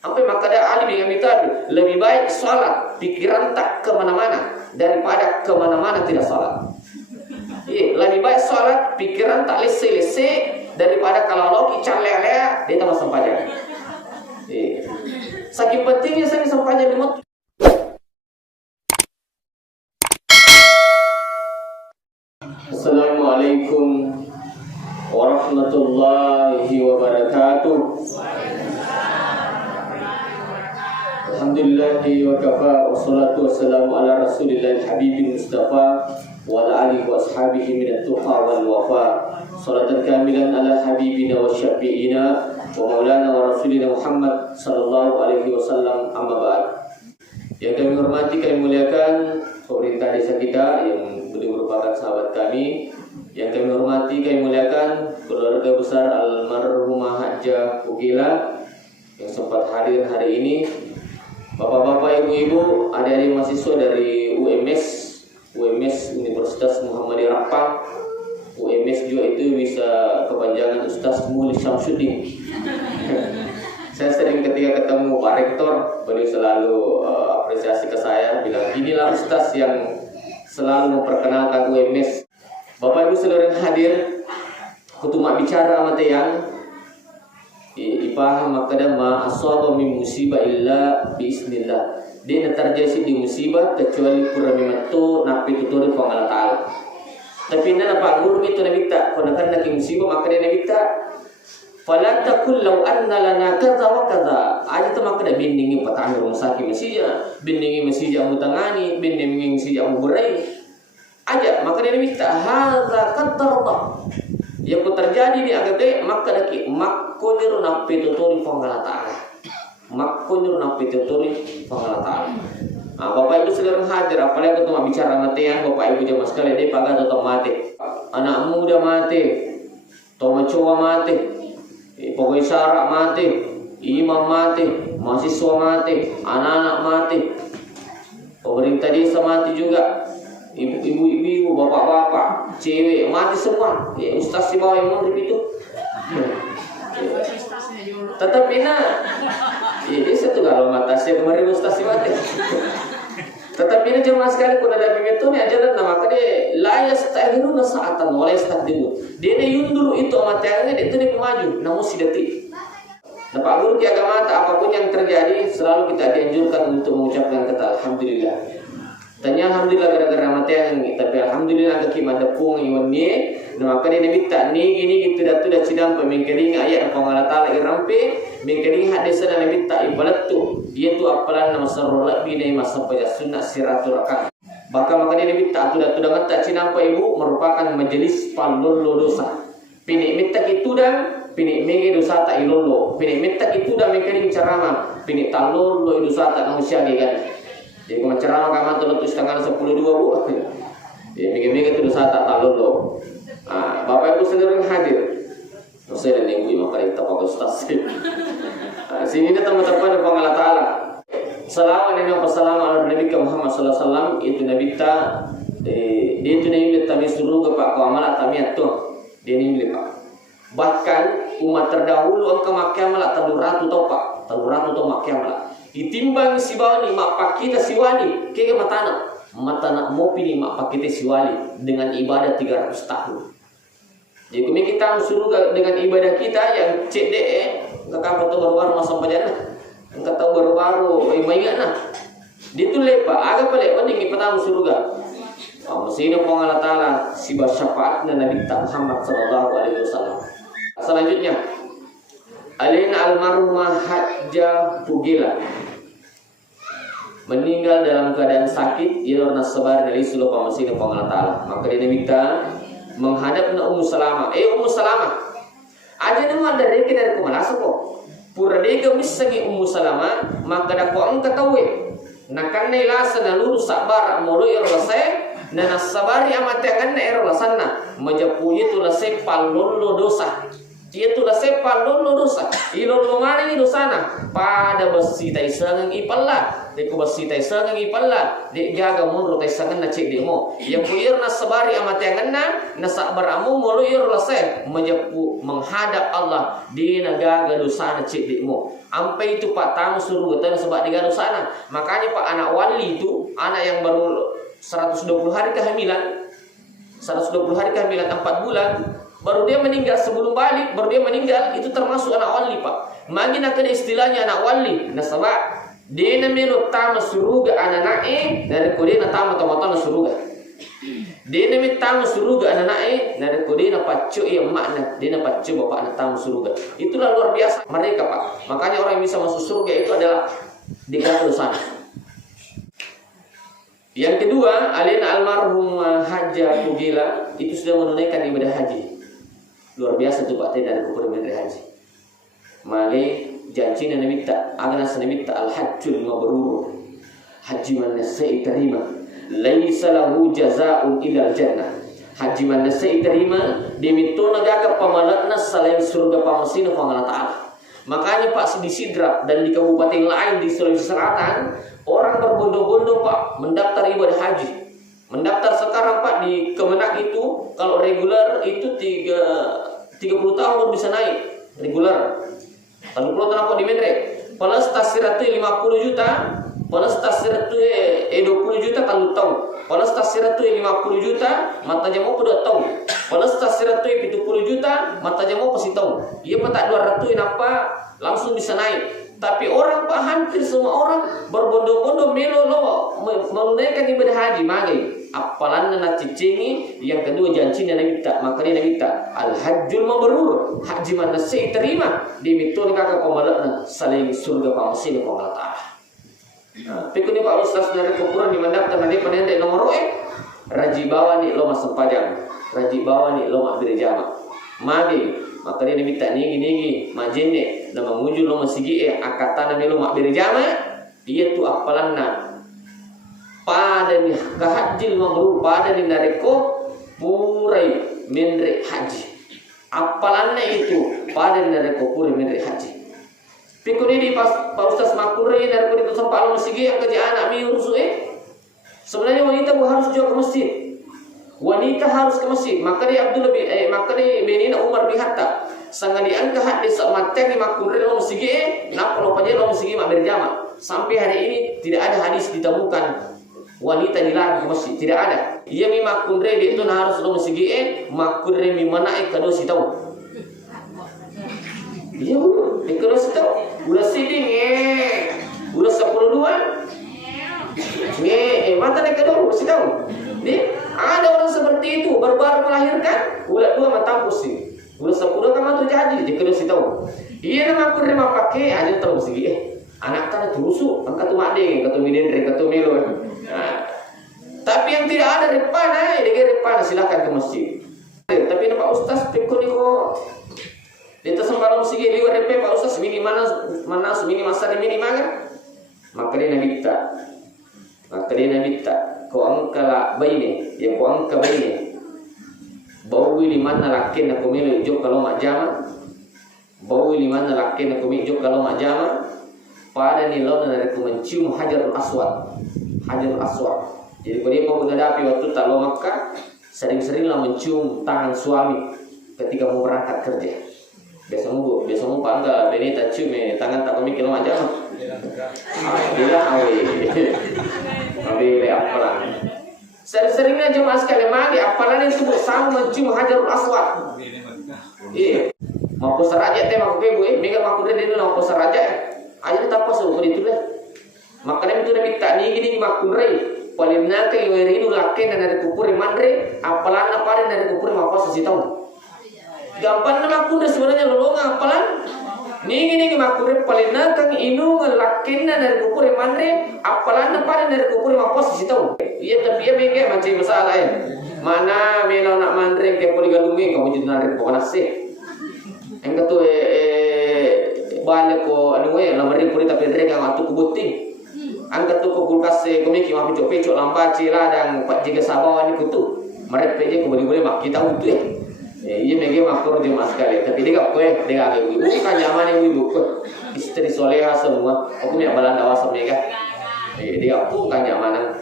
Sampai maka ada Ali bin Abi Thalib, lebih baik sholat pikiran tak kemana-mana daripada kemana-mana tidak sholat. Lebih baik sholat pikiran tak lese-lese daripada kalau loki calea-lea dia tak masuk pajak. Saking pentingnya saya masuk pajak di motor. Assalamualaikum warahmatullahi wabarakatuh. Alhamdulillahi wa kafa, wassalatu wassalamu ala rasulillahil habibil mustafa wa ala alihi wa ashabihi minat tuqa wal wafa. Salatan kamilan ala habibina wa syafi'ina wa maulana wa rasulina Muhammad sallallahu alaihi wasallam, amma ba'd. Yang kami hormati, kami muliakan pemerintah desa kita yang beliau merupakan sahabat kami. Yang kami hormati, kami muliakan keluarga besar almarhumah Hajjah Ugila yang sempat hadir hari ini. Bapak-bapak, ibu-ibu, adik-adik mahasiswa dari UMS Universitas Muhammadiyah Rapang. UMS juga itu bisa kepanjangan Ustaz Muli Syamsuddin. Saya sering ketika ketemu Pak Rektor, beliau selalu apresiasi ke saya, bilang inilah Ustaz yang selalu memperkenalkan UMS. Bapak Ibu seluruh yang hadir, kutuma bicara sama teyang ipaham makada ma asaba min musibah illa biiznillah. Dia terjadi di musibah kecuali kurang mematu napi tuturi pang Allah Ta'ala. Tapi nana pak guru itu nabi tak kena kan musibah maka dia nabi tak. Fala taqul law anna lana kadza wa kadza. Aja tu maka dah bindingi patang rumah sakit masih bindingi masih jamu tangani, bindingi masih jamu berai. Aja maka dia nabi tak hadza qadarullah. Yang terjadi di agak maka daki makkunir napi tuturi pangala ta'ala. Makkunir napi tuturi pangala ta'ala. Bapak Ibu seluruh hadir, apalagi ketemu bicara matian, Bapak Ibu jemaah sekalian, dia pakai atau mati. Anak muda mati, toma coba mati, pokoknya syarak mati, imam mati, mahasiswa mati, anak-anak mati, pemerintah desa mati juga. Ibu-ibu, bapak-bapak, cewek mati semua. Ya, ustaz si bawah yang mau itu. Tetapi ini satu kalau mata saya kemarin ustaz si mati. Tetapi ini jemaah sekali pun ada begitu nih ajaran nama kade la yastahiruna sa'atan wa la yastaqdimu. Dia yundur itu matanya itu dia maju namun sidati. Pak Guru di agama apapun yang terjadi selalu kita dianjurkan untuk mengucapkan kata alhamdulillah. Tanya alhamdulillah gara-gara matian ini, tapi alhamdulillah agak kimada pung iwan ni, maka dia minta ni gini gitu dah tu dah cidam pemingkering ayat Allah Taala irampe, mingkering hadis sana minta ibadat tu, dia tu apalan nama sarullah bina masa pada sunnah siratul rakah. Bahkan maka dia minta tu dah ngata cidam pa ibu merupakan majelis palullo dosa. Pini minta itu dan pini menge dosa tak ilolo, pini minta itu dan mingkering ceramah, pini talullo dosa tak manusia kan. Jadi kalau ceramah kamu terletus tanggal 10.2 bu, ya minggu-minggu itu dosa tak lolo. Bapak Ibu seluruh hadir, saya dan ibu maka kita pakai ustaz. Sini dia teman-teman dari Allah Taala. Salam dan salam ala Nabi Muhammad Sallallahu Alaihi Wasallam itu Nabi ta, dia itu Nabi kami suruh ke Pak Kamal atamiat tu, dia Nabi Pak. Bahkan umat terdahulu engkau makia malah teluratu tau Pak, teluratu tau makia malah. Itimbang si bawani mak pakita si wali kaya matana mau pilih mak pakita si wali dengan ibadah 300 tahun. Jadi kami kita suruh dengan ibadah kita yang CDE enggak kapan tahu baru-baru masa pajana enggak tahu baru-baru mainan nah dia tu lepa agak pale mending pertama surga. Mesin Allah Taala si syafaat Nabi Muhammad sallallahu alaihi wasallam. Selanjutnya Alin almarhumah Hajjah Ugila meninggal dalam keadaan sakit karena sabar dari seluruh pamasin Allah Taala. Maka dia minta menghadap na Ummu Salamah. Ummu Salamah. Ada nama dari kita dari kumalas ko. Pura dega misangi Ummu Salamah maka dako ang katawe. Nakan nilasa na lulu sabar molo irwase na nasabari amatangan na irwasanna. Majapuyi tu lasay palolo dosa. Dia tu lah sepa lolo dosa. Ilolo mani dosana. Pada besi tai sangang ipalla. Deku besi tai sangang ipalla. Dek gaga mulu tai sangang na cek demo. Yang kuir na sabari amat yang na sabar amu mulu ir lase menjapu menghadap Allah di gaga dosana cek demo. Ampai itu Pak tamu suruh kita sebab di dosana. Makanya Pak anak wali itu anak yang baru 120 hari kehamilan. 120 hari kehamilan 4 bulan. Baru dia meninggal sebelum balik, baru dia meninggal itu termasuk anak wali Pak. Magin akan istilahnya anak wali. Nah sebab dia namanya tama suruga anak nae dari kode na tama tomatona suruga. Dia namanya tama suruga anak nae dari kode na pacu iya makna dia na pacu bapak anak tama suruga. Itulah luar biasa mereka Pak. Makanya orang yang bisa masuk surga itu adalah digantung sana. Yang kedua, alina almarhum Haja Pugila itu sudah menunaikan ibadah haji. Luar biasa tuh Pak dari kupur menteri haji. Mali janji Nabi tak agnas Nabi tak al-hajjul mabrur. Haji man nasai terima. Laisa lahu jazaa'un illa jannah. Haji man nasai terima dimituna gaga pamalatna selain surga pamasina pangala ta'ala. Makanya Pak di Sidrap dan di kabupaten lain di Sulawesi Selatan orang berbondong-bondong Pak mendaftar ibadah haji. Mendaftar sekarang Pak di Kemenak itu kalau reguler itu 30 tahun baru bisa naik reguler. Kalau pulau tanah di Mendrek, plus tasir itu 50 juta, plus tasir itu 20 juta kalau tahun. Plus tasir itu 50 juta, mata jamu pada tahun. Plus tasir itu 70 juta, mata jamu pasti tahun. Ia petak 200 apa langsung bisa naik. Tapi orang Pak hampir semua orang berbondong-bondong melolo menunaikan ibadah haji magi. Apalan na cicingi yang kedua janji Nabi tak makanya Nabi tak al-hajjul mabrur haji mana sei terima dimitun kakak komalatna saling surga pamasin Allah taala. Pikun Pak Ustaz dari kuburan di mendaftar nanti penendek nomor raji bawa ni lo masuk padang raji bawa ni lo mak berjama magi. Maka dia minta nigi majene nama mujul lo masigi akatan lo mak berjama ia tu apalanna pada ni kahajil mabrur pada ni nareko purai mendre haji apalanna itu pada ni nareko purai mendre haji pikun ini Pak Ustaz makurai nareko itu sampai lo masigi yang kerja anak mi urus sebenarnya wanita harus juga ke masjid. Wanita harus ke masjid. Maka dia Abdullah maka dia benina Umar bin Khattab sangat diangkat hadis materi makurre lo masigi napa lo paje lo masigi mak berjama. Sampai hari ini tidak ada hadis ditemukan wanita dilarang ke masjid, tidak ada. Ia mi makurre dia itu harus lo masigi makurre mi mana kado si tahu. Iya bu, kado si tahu. Ulah siding ulah 12 mata nek kado si tahu. Nih, ada orang seperti itu baru melahirkan, udah 2 mata pusing, udah 10 kan matu jadi, jika dia tahu. Iya nama aku terima pakai, aja tahu segi anak tanah turusu, angkat tu madeng, kata miden, kata milo. Tapi yang tidak ada repana, dia silakan ke masjid. Tapi Pak Ustaz pekoni kok, dia tersembarang segi liwat rep Pak Ustaz mini mana mini masa mini mana, maka dia nabi tak. Kau angka bayi ya kau angka bayi bau di mana lakin aku milu jok kalau mak jama bau di mana lakin aku milu jok kalau mak jama pada nilon dari aku mencium hajarul aswad jadi kalau dia mau menghadapi waktu tak lo Makkah sering-seringlah mencium tangan suami ketika mau berangkat kerja biasamu Pak enggak benita cium tangan tak komik kalau mak jama bila Abi apalan. Sering-seringnya jemaah sekalian magi apalan yang sebut sama mencium hajarul aswad. Iya. Mau pusar aja teh mau ibu mega mau kuda dulu mau pusar aja. Aja tak pas ukur itu lah. Makanya itu Nabi tak gini makurai. Palimna ke iweridu laken dari kupur mandre apalan apa dari kupur mau pas sih tahu. Gampang nama kuda sebenarnya lolongan apalan. Nigi makure palina kang inu ngelakinna dari kupur mandre apalan apa dari kupur mapos di situ. Iya tapi ya bengke macam masalah ya. Mana melo nak mandre ke poli galungi kamu jadi nari pokoknya sih. Engkau tu balik ko anu lamari puri tapi mereka waktu kubuting. Angkat tu ko kulkas komiki mah pecok lambat cila dan 4 giga sabawan ni kutu. Mereka peje ko boleh mak kita untuk Iya mege makor jemaah sekali, tapi dia gak kue, dia gak ibu. Kan nyaman ibu istri soleha semua. Aku punya balan dawa mega. Dia aku kan nyamanan.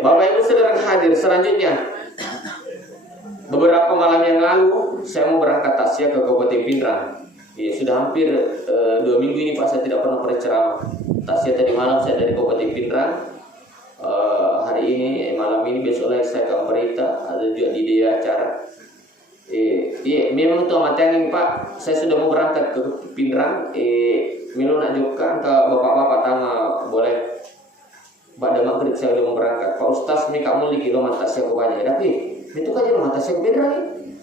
Bapak Ibu saudara hadir selanjutnya. Beberapa malam yang lalu saya mau berangkat tasya ke Kabupaten Pindrang. Sudah hampir 2 minggu ini Pak saya tidak pernah berceramah. Tasya tadi malam saya dari Kabupaten Pindrang. Hari ini malam ini besok lagi saya ke Amparita, ada juga di dia acara. Memang itu amat yang Pak, saya sudah mau berangkat ke Pindrang. Milo nak juga ke bapak-bapak tama boleh. Pada maghrib saya udah mau berangkat. Pak Ustaz, mi kamu lagi lo mata saya banyak. Tapi itu kan jadi mata saya Pindrang.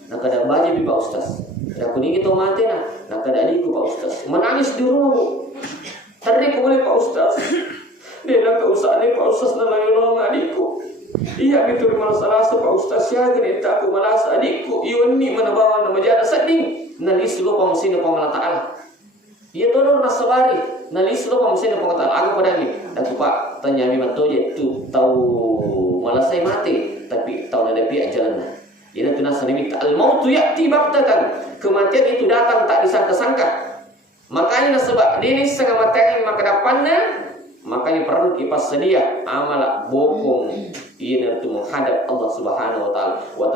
Nak ada baju bi Pak Ustaz. Nak kuning itu mati nak ada adikku Pak Ustaz. Menangis di rumah Bu. Tadi aku boleh Pak Ustaz. Dia nak usah ni Pak Ustaz nak lagi nolong adikku. Iya betul masalah Pak Ustaz ya gini tak aku malas adikku. Ioni mana bawa nama jana sedih. Nalis lo pamusin Allah Taala. Iya tolong nasabari. Nalis lo pamusin Allah Taala. Aku pada ni. Aku Pak tanya memang tu je tu tahu malas saya mati tapi tahu ada pihak jalan. Ini tu nasa minta al-maut ya'ti baghtatan. Kematian itu datang tak disangka-sangka. Makanya sebab ini setengah mati maka depannya. Makanya perlu kipas sedia amal bokong ini untuk menghadap Allah Subhanahu wa taala. Wa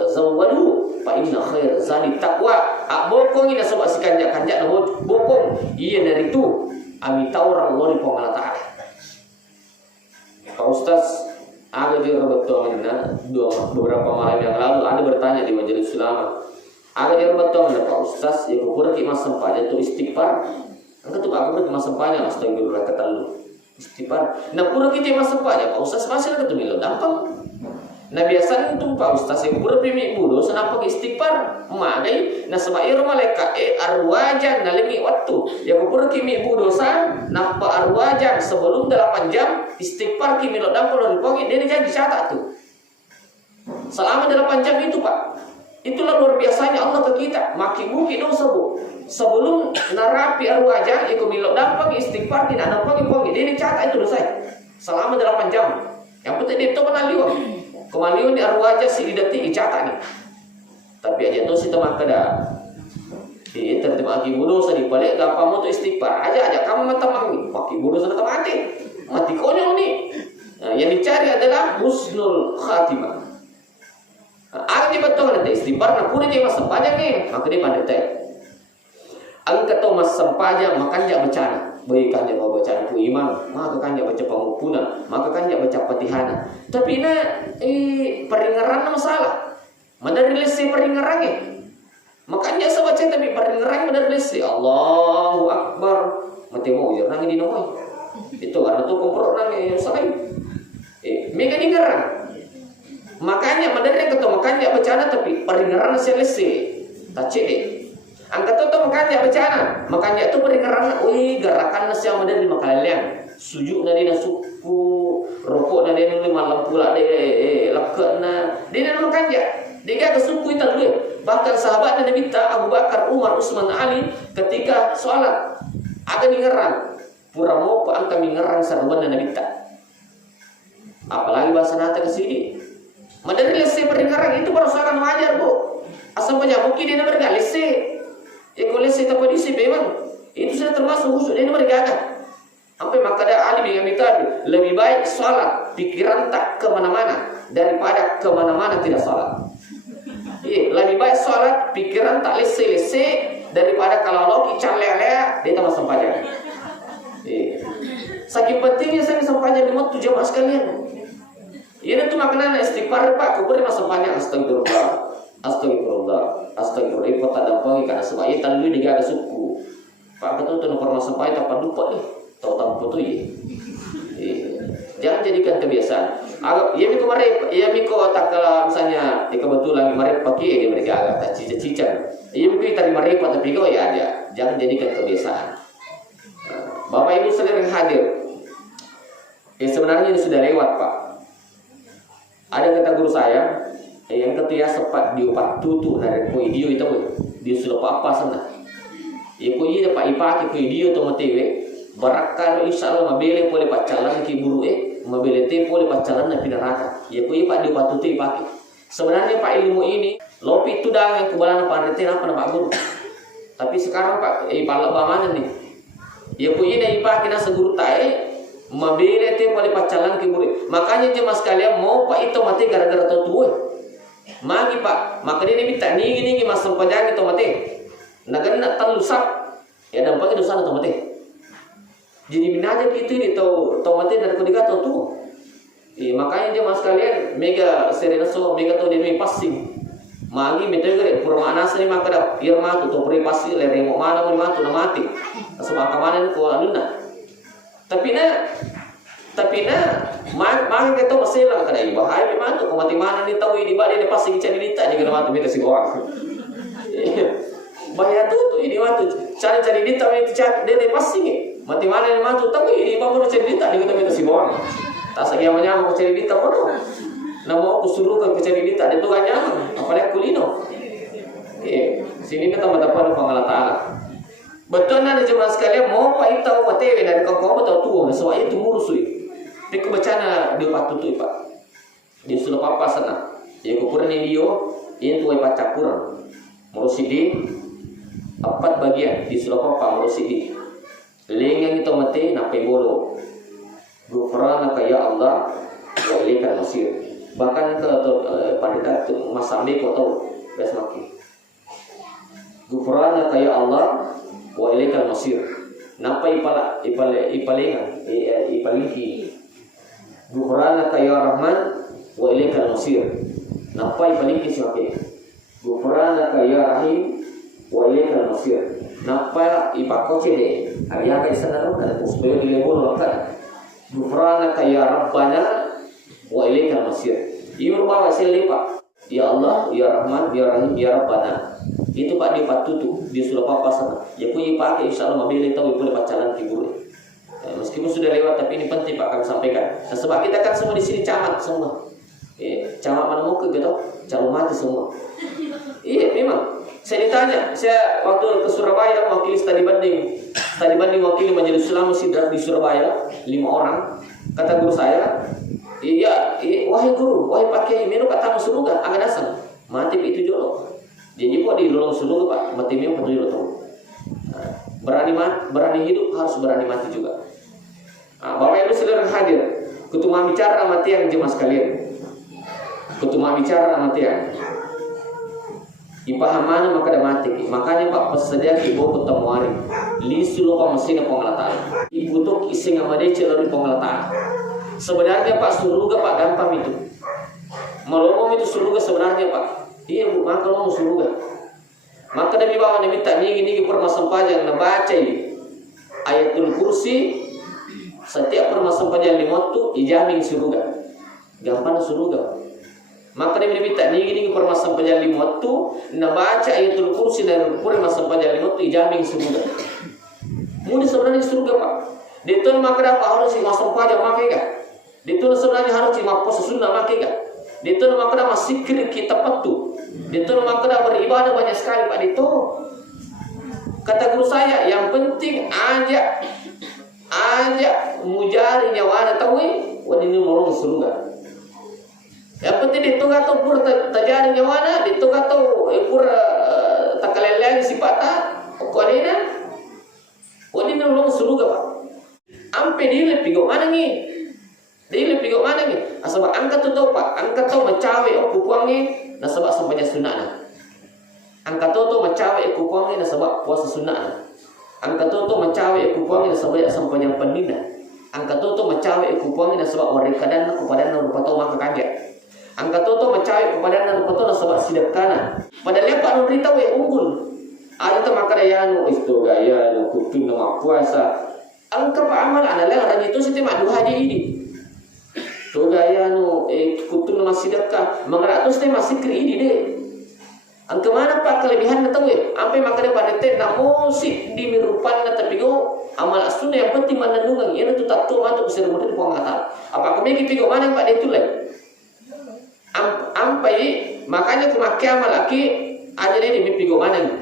tazawwadu fa inna khair zadi taqwa. Bokong ini sebab sekanjak-kanjak bokong iya dari itu ami taurang Allah di Allah taala. Pak Ustaz ada di Robotongan beberapa malam yang lalu ada bertanya di majelis ulama. Ada di Robotongan Pak Ustaz yang kurang kimas sempanya itu istighfar. Angkat tu aku pergi masuk banyak astagfirullah kata lu istighfar. Nah pura kita masuk banyak Pak Ustaz masih ada tu milo dampang. Nah biasanya tu Pak Ustaz yang pura primi budo senapa istighfar magai. Nah sebab iro malaikat arwajan nalimi waktu. Ya pura kimi budo san napa arwajan sebelum 8 jam istighfar kimi lo dampang lo dipongi dia janji catat tu. Selama 8 jam itu Pak. Itulah luar biasanya Allah ke kita. Maki buki dosa Bu. Sebelum narapi arwajah iku milok dampang istighfar tidak dampang ipongi. Dia dicatat itu dosa. Selama 8 jam. Yang penting dia itu penaliun. Kemaliun di arwajah si didati dicatat nih. Tapi aja dosa itu maka dah. Terima aki dosa di balik gampang tu istighfar. Aja kamu mata mangi. Maki dosa tetap mati. Mati konyol nih. Nah, yang dicari adalah husnul khatimah. Ang di betul nanti istighfar nak pun dia masam panjang ni maka dia pandai teh. Ang kata masam panjang makan dia bercana. Berikan dia bawa bacaan ku iman, maka kan dia baca pengampunan, maka kan dia baca patihana. Tapi na peringaran masalah. Mana relasi peringarannya? Makanya saya baca tapi peringaran mana relasi. Allahu Akbar. Mati mau jangan di nomor. Itu karena tu kompor orang yang salah. Mega dengaran. Makanya madari ketemu makanya bercana tapi peringaran selesai tak cek angkat tu makanya bercana makanya tu peringaran gerakan nasi yang madari makalalian sujuk nadi nasuku rokok nadi nuli malam pula de lakna dia makanya dia ke suku itu dulu bahkan sahabat Nabi minta Abu Bakar Umar Utsman Ali ketika sholat ada ngerang pura mau angka ngerang sarwan Nabi minta apalagi bahasa nata ke sini. Madari lese peringaran itu persoalan wajar Bu. Asal punya mungkin dia bergak lese. Kalau lese tak pedisi memang itu sudah termasuk khusyuk dia bergagah. Sampai maka ada ahli yang tadi lebih baik sholat pikiran tak kemana-mana daripada kemana-mana tidak sholat. Lebih baik sholat pikiran tak lese-lese daripada kalau loki calea-lea dia tak masuk pajak. Saking pentingnya saya masuk pajak di waktu jamaah sekalian. Ini tuh maknanya istighfar Pak, kubur masuk banyak astagfirullah. Astagfirullah, tak dampangi karena sebab ia tadi dia ada suku. Pak betul tuh nomor masuk banyak tak lupa nih. Tahu betul ya. Jangan jadikan kebiasaan. Ia miko tak kalau misalnya kebetulan mari pakai dia mereka agak tak cica-cica. Ia miko tadi mari tapi kau ya aja. Jangan jadikan kebiasaan. Bapak Ibu saudara yang hadir. Sebenarnya ini sudah lewat Pak. Ada kata guru saya yang ketika sempat diupat tutu dari koi dio itu dia sudah apa sana. Ya koi dapat ipaki koi dio to matewe barakar insyaallah mabele boleh pacalan ki guru mabele te boleh pacalan na pinaraka. Ya koi pak diupat tutu ipaki. Sebenarnya Pak ilmu ini lopi itu dah yang kebalan pandai apa Pak Guru. Tapi sekarang Pak ipal mana nih? Ya ku ini ipa kena seguru tae mabile te pali pacalan ke murid. Makanya jemaah sekalian mau Pak itu mati gara-gara tahu tuh. Magi Pak, makanya ini minta nih mas sempajang itu mati. Nagan nak talusap ya dampaknya dosa atau mati. Jadi minaja gitu ini tahu mati dari ketiga tahu tuh. Makanya jemaah sekalian mega serenaso mega tahu dia passing. Magi betul gak pura manas ni maka dah irma tu puri pasti lereng mana mana tu mati. Semua kamanan ko anuna. Tapi magi kita masih lah kada bahaya memang tu mati mana ni tahu di balik dia pasti cari dita ni kalau mati beta si goang. Bahaya tu ini matu cari dita itu cari dia pasti ni. Mati mana ni matu tahu ini baru cari dita ni kita beta si goang. Tak sekian banyak mau cari dita pun. Nama aku suruh ke cari dita itu kan nyaman, apalagi kulino. Sini kita mendapat pengalaman Ta'ala. Betul ada jemaah sekalian mau Pak tahu patewe dari kau tahu tua, sebab itu murusui. Tapi kebacana dia patut tu Pak. Dia sudah papa sana. Ya ukuran ini dia, ini tuai pacar kurang. Murusidi 4 bagian di sudah papa murusidi. Lengang itu mati napai bolo. Ghufranaka ya Allah wa ilaikal masir. Bahkan pada masa ambil kau tahu besok Ghufranaka ya Allah wa ilaikal masir. Napa ipalingki Ghufranaka ya Rahman wa ilaikal masir. Napa ipalingki siapa? Ghufranaka ya Rahim wa ilaikal masir. Napa ipakoce de ayaka isana kan supaya dilebon kan. Ghufranaka ya Rabbana wa ilaikal masir. Ibu bawa saya Pak. Ya Allah, ya Rahman, ya Rahim, ya Rabbana. Itu Pak di patutu, di sudah papa sana. Ya punya pakai insyaallah mobil itu boleh pacaran tidur. Meskipun sudah lewat tapi ini penting Pak kami sampaikan. Nah, sebab kita kan semua di sini camat semua. Camat mana mau ke gitu? Calon mati semua. Iya, memang. Saya ditanya, saya waktu ke Surabaya wakili studi banding wakili Majelis Ulama Sidra di Surabaya 5 orang. Kata guru saya, iya, wahai guru, wahai Pak Kiai, menu kata surga, agak dasar. Mati itu dulu. Jadi kok di lolong surga Pak, mati memang betul dulu. Berani hidup harus berani mati juga. Bapak Ibu saudara hadir, ketua bicara mati yang jemaah sekalian. Ketua bicara mati yang. Ipaham mana maka dah mati. Makanya Pak pesedia ibu ketemu hari. Lisu lupa mesin pengalataan. Ibu tu ising amade celori pengalataan. Sebenarnya Pak surga Pak gampang itu. Melomong itu surga sebenarnya Pak. Iya Bu, maka lo surga. Maka demi bawa demi tak ini permasalahan yang baca ini. Ayatul Kursi setiap permasalahan yang limotu ijamin surga. Gampang surga. Maka demi tak ini permasalahan yang limotu baca ayatul Kursi dan permasalahan yang limotu ijamin surga. Mudah sebenarnya surga Pak. Itu maka dapat harus masuk pajak makai kan? Itu sebenarnya harus dimapos sunnah makai kan? Itu maka dapat sikir kita patu. Itu maka dapat beribadah banyak sekali Pak. Itu kata guru saya yang penting ajak mujari nyawa tahu wadini molong surga. Yang penting itu kata pur terjadi nyawa itu kata pur takaleleng sifata kualina wadini molong surga Pak. Ampe dia pigo mana ni? Dia pigo mana ni? Asal angkat tu tahu Pak, angkat tu mencawe kupuang ni, nak sebab sempanya sunnah. Angkat tu mencawe kupuang ni, nak sebab puasa sunnah. Angkat tu mencawe kupuang ni, nak sebab sempanya pendina. Angkat tu mencawe kupuang ni, nak sebab warikadan kepada nak rupa tu maka kaget. Angkat tu mencawe kepada nak rupa tu nak sebab sidak kanan. Padahal Pak Nuri tahu unggul. Ada tu maka daya nu itu gaya nu kuping nama puasa. Angka Pak amal adalah orang itu setiap dua haji ini. Tu gaya nu kutung masih dekat. Mengerak tu setiap masih kiri ini deh. Angka mana Pak kelebihan tahu Ampai maka dia pada teh nak musik di mirupan tapi go amal sunnah yang penting mana nungang. Ia tu tak tu matu besar mudah puang kata. Apa aku mikir pigo mana Pak dia tu lah. Ampai makanya kemakai amal laki aja dia di pigo mana ni.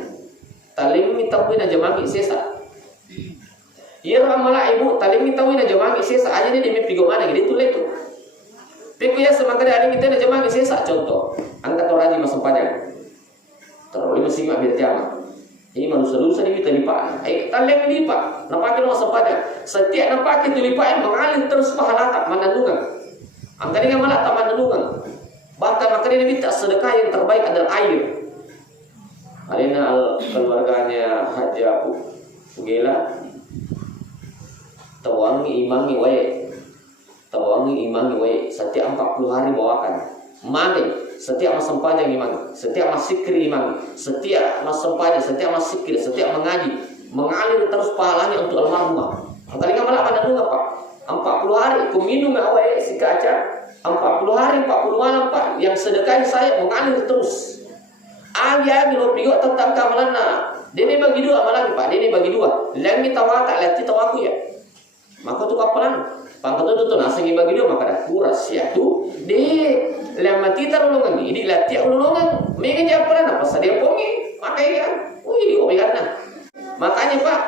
Talim minta puin aja mami sesa. Ia ramala ibu talim minta puin aja mami sesa aja dia di pigo mana gitu tu. Pigo ya semakin hari kita aja mami sesa contoh. angkat orang masam panjang. Terlalu masih mak berjama. Ini manusia di kita lipat. Talem lipat. Nampak itu masam panjang. Setiap nampak itu lipat mengalir terus pahala tak manandungan. Angkat dengan malah tak manandungan. Bahkan makanya minta sedekah yang terbaik adalah air. Alina keluarganya Haji Abu Gela tawangi imangi wae setiap 40 hari bawakan mandi setiap masam panjang imangi setiap masikri imangi setiap masam panjang setiap masikri setiap mengalir terus pahalanya untuk almarhumah. Kali malah pada dulu Pak 40 hari ku minum wae si kaca 40 hari 40 malam Pak yang sedekah saya mengalir terus. Agi lo pigo tentang kamalana. Dene bagi dua malah Pak. Dene bagi dua. Lagi tawaka, lagi tawaku ya. Maka tu kapalan. Pangkat tu nasi bagi dua maka dah kuras ya tu. De lama tita ulungan ni. Ini latih ulungan. Mega japalan apa sadia pongi. Makanya wih obegatna. Makanya Pak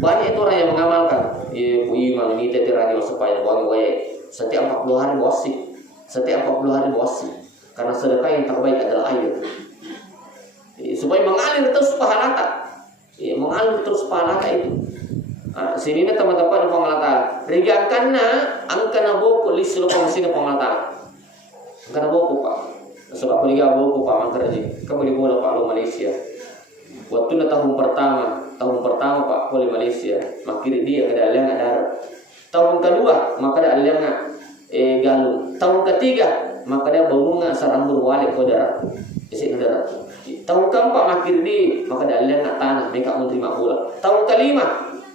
banyak itu orang yang mengamalkan. Ye iman ini tetirani supaya wangi wae. Setiap 40 hari bosi. Setiap 40 hari bosi. Karena sedekah yang terbaik adalah air. Supaya mengalir terus pahala tak, mengalir terus pahala itu. Sini teman-teman pengalata, regangkanna angkana boko lislo pamasina pengalata, angkana boko Pak. Sebab kuliah boko Pak mangkerji, kamu dibola Pak lo Malaysia. Waktu tahun pertama Pak boleh Malaysia, makiri dia kada aliang ada. Tahun kedua maka ada aliang galung. Tahun ketiga maka dia bangunga sarang berwalik kodara, isi kodara. Tahun keempat makir di maka ada alian nak tanah mereka menerima bola. Tahun kelima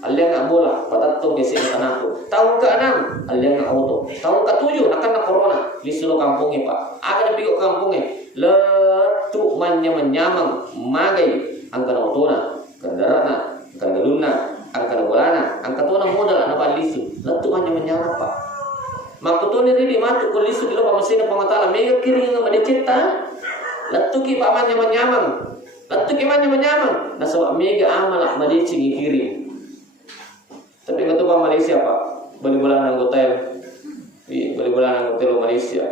alian nak bola patato besi tanahku. Tahun keenam alian nak auto. Tahun ketujuh akan nak corona di seluruh kampungnya Pak. Akan pergi kampungnya letuk menyamang magai angka autona kendaraan angka galuna angka bolana angka tona modal anak lisu letuk menyamang Pak. Makutoni ri matu ko lisu kilo pamasina pangatala mega kiri nga madicita. Latuki Pak manyamang. Latuki manyamang. Na sebab mega amal madicing kiri. Tapi kata Pak Malaysia Pak, bali-balan anggota ya. Bali-balan anggota Malaysia.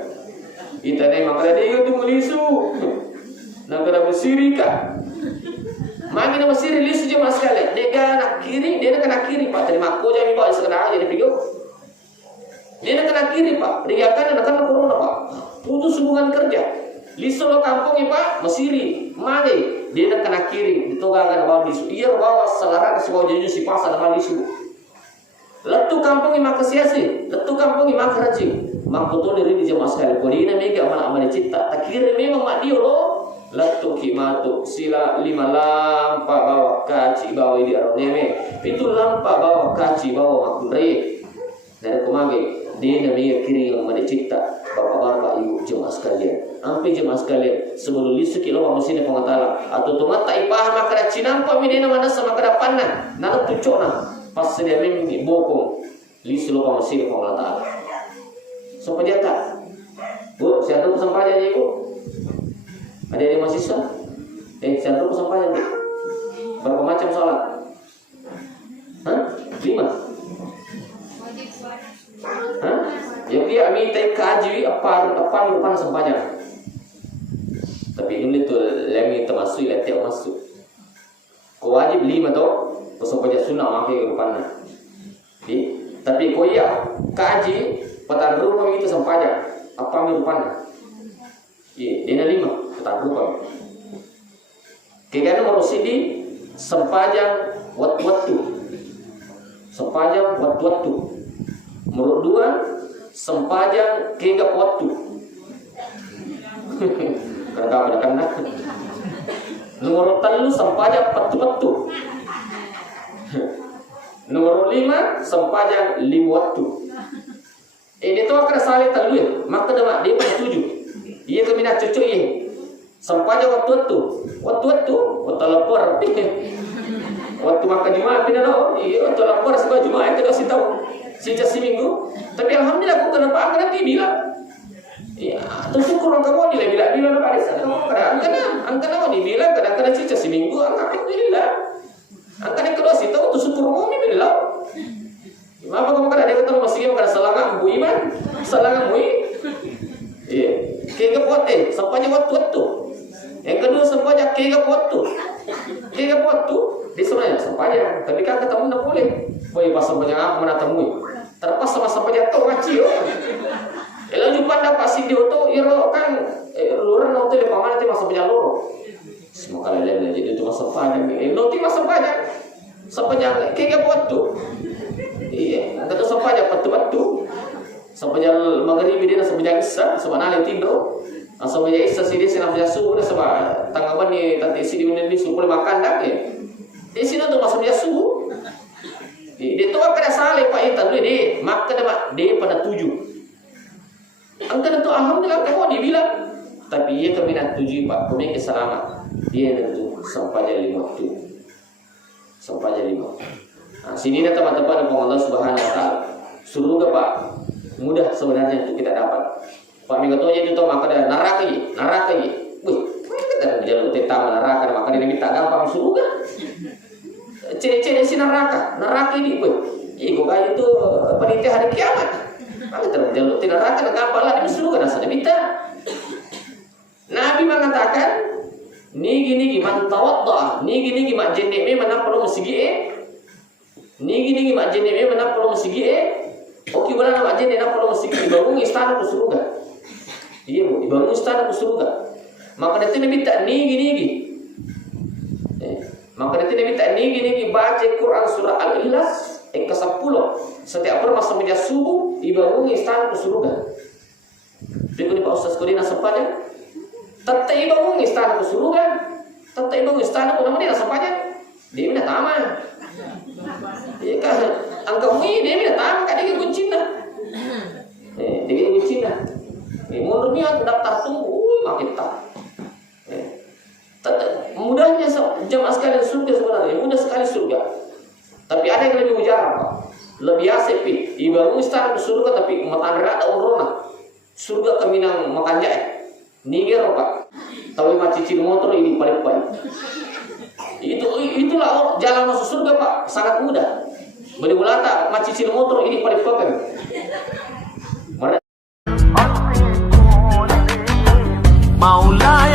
Kita ni makanya dia tu melisu. Nak kena bersirika. Mangin nama siri lisu je mas sekali. Dia nak kiri, dia nak kena kiri Pak. Terima aku jangan bawa sekedar aja dipikir. Dia nak kena kiri Pak. Dia kan nak kena corona Pak. Putus hubungan kerja. Lisu lo kampungnya Pak, Mesiri, mari dia nak kena kiri, ditogakan bawa lisu. Ia bawa selarat sebuah jenis si pasar dengan lisu. Letu kampungnya maka siasi, letu kampungnya maka rajin. Mampu diri di jemaah sekali. Kau ini mega amal cipta. Tak kira memang mak dia lo. Letu kimatu sila 5 lampa bawa kaci bawa di arone. Pitu lampa bawa kaci bawa makure. Dari kemagi dia mega kiri yang mana cipta. Bapak-bapak ibu jemaah sekalian. Ampe jemaah sekalian sebelum lisu kilo pamasina pengatala atau tomat tak ipah maka cinampa midena mana sama kedapanna nana tucona pas sedia mimi bokong lisu lo pamasina pengatala sampai dia tak Bu siapa tu sampai aja ibu ada yang mahasiswa siapa tu sampai aja berapa macam sholat 5 Ya dia minta kaji apa lupa sempanya. Tapi ini tu lemi termasuk lah tiap masuk. Kau wajib 5 tu, kau sampai sunnah makai ke depannya. Tapi kau ya kaji petan rumah itu sempanya apa depannya. Dia 5 petan rumah. Kegana merosidi sempajang wat-watu. Sempajang wat-watu. Menurut 2 sempajang kegap waktu. Kerana nak. Nomor 3 sempajang patu-patu. Nomor 5 sempajang 5 waktu. Ini tu akan saling terlalu. Maka dia pun 7. Ia keminat cucu ia. Sempajang waktu. Waktu lapar. Waktu makan Jumaat pindah lo. Waktu lapar sebab Jumaat itu dah si tahu. Sejak seminggu, tapi alhamdulillah aku kenapa angkat nanti bilang, ya tersyukur orang kamu bilang nak ada sana, angkat apa dibilang kadang-kadang sejak seminggu, alhamdulillah, angkat yang kedua sih tahu tersyukur orang ini bilang, apa kamu kan ada kata masih yang kada salangan bu iman, salangan bu, iya, kayak kega pote, sampahnya waktu. Yang kedua sampahnya kega waktu. Kega waktu di sebenarnya sampahnya, tapi kan ketemu ndak boleh. Boleh pas sampahnya apa mana temui. Terpas sama sampahnya to ngaci yo. Ela jumpa ndak pasti dia to iro kan luran auto di paman nanti masuk sampahnya loro. Semua kali lain jadi itu sampahnya. Nanti sampahnya kega waktu. Iya, ada tuh sampahnya patu-patu. Sampahnya maghrib dia sampahnya isya, sebenarnya tidur. Sampahnya isya sih dia senang subuh, sama tanggapan nih tadi sini ini subuh makan dah ya. Di sini tuh masuknya subuh. Dia tuh kada salah Pak itu dia makan dia pada 7. Angka itu alhamdulillah kamu dibilang. Tapi ia keminat 7 Pak, kemudian keselamat. Dia itu sampahnya 5 tuh. Sampahnya 5. Nah, sini dah teman-teman Allah Subhanahu wa taala. Surga Pak, mudah sebenarnya untuk kita dapat. Pak minggu tu aja itu tahu maka ada neraka ye. Wih, kita jalan utama neraka, maka dia minta gampang surga. Ciri-ciri si neraka ini, wih, ibu kayak itu panitia hari kiamat. Maka terjalur neraka, gampang lah di surga rasanya minta. Nabi mengatakan, nigi man tawadda, nigi man jenneme mana perlu mesigi nigi mak jenneme mana perlu mesigi oke boleh mak jenne mana perlu mesigi dibangun istana ke surga. Iya bu, dibangun istana ke surga. Maka nanti Nabi tak nigi. Maka nanti Nabi tak nigi baca Quran surah Al-Ikhlas ke-10. Setiap orang masuk meja subuh dibangun istana ke surga. Berikut Pak Ustaz Kodina sempatnya. Tetap bangun istana ke surga. Tetap bangun istana ke namanya sempatnya. Dia minta taman. Iya kan, angka mui dia minta taman kan dia kucing dah. Dia kucing dah. Mundur niat daftar tunggu, makin tak. Mudahnya jemaah sekalian surga sebenarnya, mudah sekali surga. Tapi ada yang lebih ujar Pak. Lebih asik pi. Ibarat istana ke surga tapi matan rada urona. Surga keminang makan jahe. Niger Pak. Tapi macicil motor ini paling. Itulah jalan masuk surga Pak, sangat mudah. Beri ulata macicil motor ini paling. Maulana